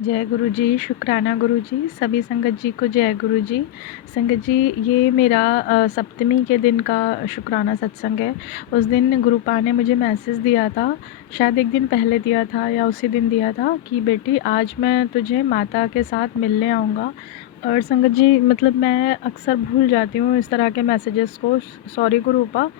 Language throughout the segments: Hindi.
जय गुरु जी, शुक्राना गुरु जी, सभी संगत जी को जय गुरु जी। संगत जी, ये मेरा सप्तमी के दिन का शुक्राना सत्संग है। उस दिन गुरुपा ने मुझे मैसेज दिया था, शायद एक दिन पहले दिया था या उसी दिन दिया था कि बेटी आज मैं तुझे माता के साथ मिलने आऊँगा। और संगत जी मतलब मैं अक्सर भूल जाती हूँ इस तरह के मैसेजेस को, सॉरी गुरुपा।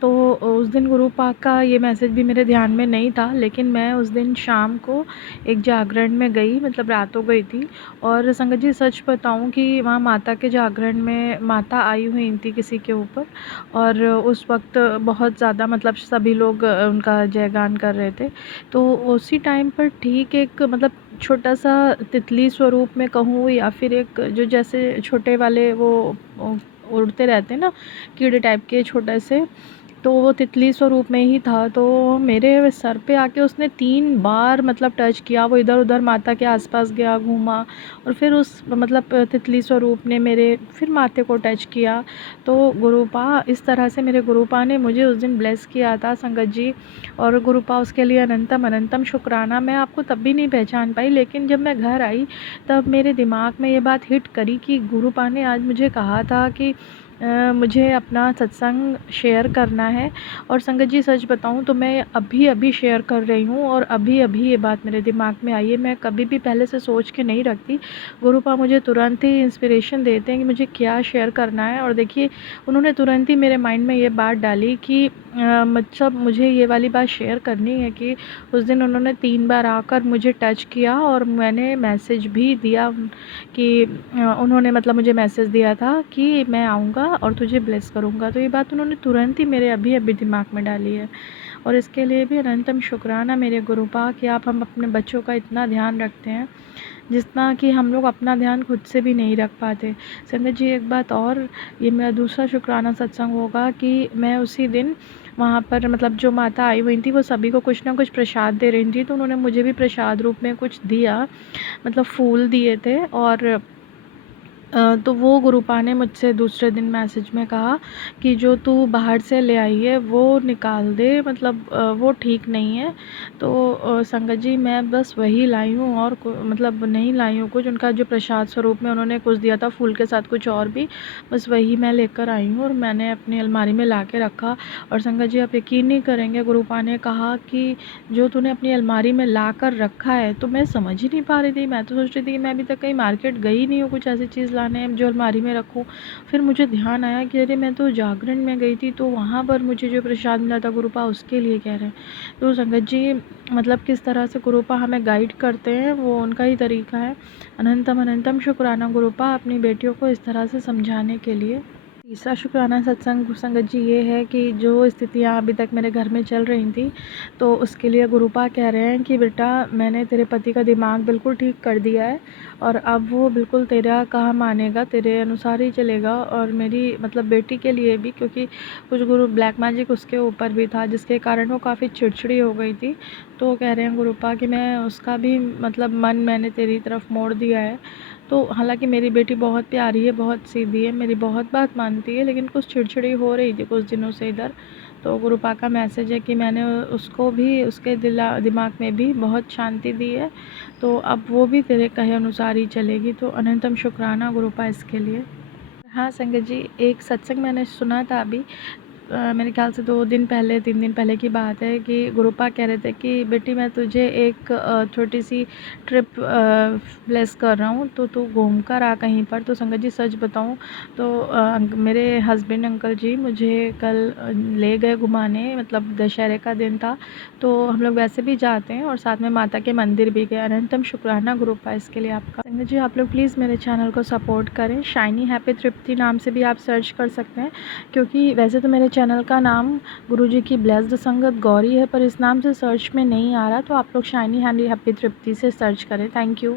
तो उस दिन गुरुपा का ये मैसेज भी मेरे ध्यान में नहीं था, लेकिन मैं उस दिन शाम को एक जागरण में गई, मतलब रात हो गई थी। और संगत जी सच बताऊं कि वहाँ माता के जागरण में माता आई हुई थी किसी के ऊपर, और उस वक्त बहुत ज़्यादा मतलब सभी लोग उनका जयगान कर रहे थे। तो उसी टाइम पर ठीक एक मतलब छोटा सा तितली स्वरूप में कहूँ, या फिर एक जो जैसे छोटे वाले वो उड़ते रहते हैं ना, कीड़े टाइप के छोटे से, तो वो तितली स्वरूप में ही था। तो मेरे सर पे आके उसने 3 बार मतलब टच किया, वो इधर-उधर माता के आसपास गया, घूमा, और फिर उस मतलब तितली स्वरूप ने मेरे फिर माथे को टच किया। तो गुरुपा इस तरह से मेरे गुरुपा ने मुझे उस दिन ब्लेस किया था संगत जी। और गुरुपा उसके लिए अनंतम अनंतम शुक्राना। मैं आपको तब भी नहीं पहचान पाई, लेकिन जब मैं घर आई तब मेरे दिमाग में ये बात हिट करी कि गुरुपा ने आज मुझे कहा था कि मुझे अपना सत्संग शेयर करना है। और संगत जी सच बताऊं तो मैं अभी शेयर कर रही हूं, और अभी ये बात मेरे दिमाग में आई है। मैं कभी भी पहले से सोच के नहीं रखती। गुरुपा मुझे तुरंत ही इंस्पिरेशन देते हैं कि मुझे क्या शेयर करना है। और देखिए उन्होंने तुरंत ही मेरे माइंड में ये बात डाली कि मतलब मुझे ये वाली बात शेयर करनी है कि उस दिन उन्होंने 3 बार आकर मुझे टच किया, और मैंने मैसेज भी दिया कि उन्होंने मतलब मुझे मैसेज दिया था कि मैं आऊँगा और तुझे ब्लेस करूँगा। तो ये बात उन्होंने तुरंत ही मेरे अभी दिमाग में डाली है। और इसके लिए भी अनंतम शुक्राना मेरे गुरुपा कि आप हम अपने बच्चों का इतना ध्यान रखते हैं जितना कि हम लोग अपना ध्यान खुद से भी नहीं रख पाते। संगत जी एक बात और, ये मेरा दूसरा शुक्राना सत्संग होगा कि मैं उसी दिन वहाँ पर मतलब जो माता आई हुई थी वो सभी को कुछ ना कुछ प्रसाद दे रही थी, तो उन्होंने मुझे भी प्रसाद रूप में कुछ दिया, मतलब फूल दिए थे। और तो वो गुरुपा ने मुझसे दूसरे दिन मैसेज में कहा कि जो तू बाहर से ले आई है वो निकाल दे, मतलब वो ठीक नहीं है। तो संगत जी मैं बस वही लाई हूँ, और मतलब नहीं लाई हूँ कुछ। उनका जो प्रसाद स्वरूप में उन्होंने कुछ दिया था फूल के साथ कुछ और भी, बस वही मैं लेकर आई हूँ और मैंने अपनी अलमारी में ला के रखा। और संगत जी आप यकीन नहीं करेंगे, गुरुपा ने कहा कि जो तूने अपनी अलमारी में ला कर रखा है, तो मैं समझ ही नहीं पा रही थी। मैं तो सोच रही थी कि मैं अभी तक कहीं मार्केट गई नहीं हूँ कुछ ऐसी चीज़ लाने जो अलमारी में रखूँ। फिर मुझे ध्यान आया कि अरे मैं तो जागरण में गई थी, तो वहाँ पर मुझे जो प्रसाद मिला था गुरुपा उसके लिए कह रहे हैं। तो संगत जी मतलब किस तरह से गुरुपा हमें गाइड करते हैं वो उनका ही तरीका है। अनंतम अनंतम शुक्राना गुरुपा अपनी बेटियों को इस तरह से समझाने के लिए। तीसरा शुक्राना सत्संग संगत जी ये है कि जो स्थितियाँ अभी तक मेरे घर में चल रही थी, तो उसके लिए गुरुपा कह रहे हैं कि बेटा मैंने तेरे पति का दिमाग बिल्कुल ठीक कर दिया है, और अब वो बिल्कुल तेरा कहा मानेगा, तेरे अनुसार ही चलेगा। और मेरी मतलब बेटी के लिए भी, क्योंकि कुछ गुरु ब्लैक मैजिक उसके ऊपर भी था जिसके कारण वो काफ़ी चिड़चिड़ी हो गई थी। तो कह रहे हैं गुरुपा कि मैं उसका भी मतलब मन मैंने तेरी तरफ मोड़ दिया है। तो हालांकि मेरी बेटी बहुत प्यारी है, बहुत सीधी है, मेरी बहुत बात मानती है, लेकिन कुछ चिड़चिड़ी हो रही थी कुछ दिनों से इधर। तो गुरुपा का मैसेज है कि मैंने उसको भी उसके दिमाग में भी बहुत शांति दी है, तो अब वो भी तेरे कहे अनुसार ही चलेगी। तो अनंतम शुक्राना गुरुपा इसके लिए। हाँ संगत जी, एक सत्संग मैंने सुना था अभी, मेरे ख्याल से 2 दिन पहले 3 दिन पहले की बात है कि गुरुपा कह रहे थे कि बेटी मैं तुझे एक छोटी सी ट्रिप ब्लेस कर रहा हूँ, तो तू घूम कर आ कहीं पर। तो संगत जी सच बताऊँ तो मेरे हस्बैंड अंकल जी मुझे कल ले गए घुमाने, मतलब दशहरे का दिन था, तो हम लोग वैसे भी जाते हैं और साथ में माता के मंदिर भी गए। अनंतम शुक्राना गुरुपा इसके लिए आपका। संगत जी आप लोग प्लीज़ मेरे चैनल को सपोर्ट करें, शाइनी हैप्पी तृप्ति नाम से भी आप सर्च कर सकते हैं, क्योंकि वैसे तो मेरे चैनल का नाम गुरुजी की ब्लेस्ड संगत गौरी है, पर इस नाम से सर्च में नहीं आ रहा, तो आप लोग शाइनी हैप्पी तृप्ति से सर्च करें। Thank you.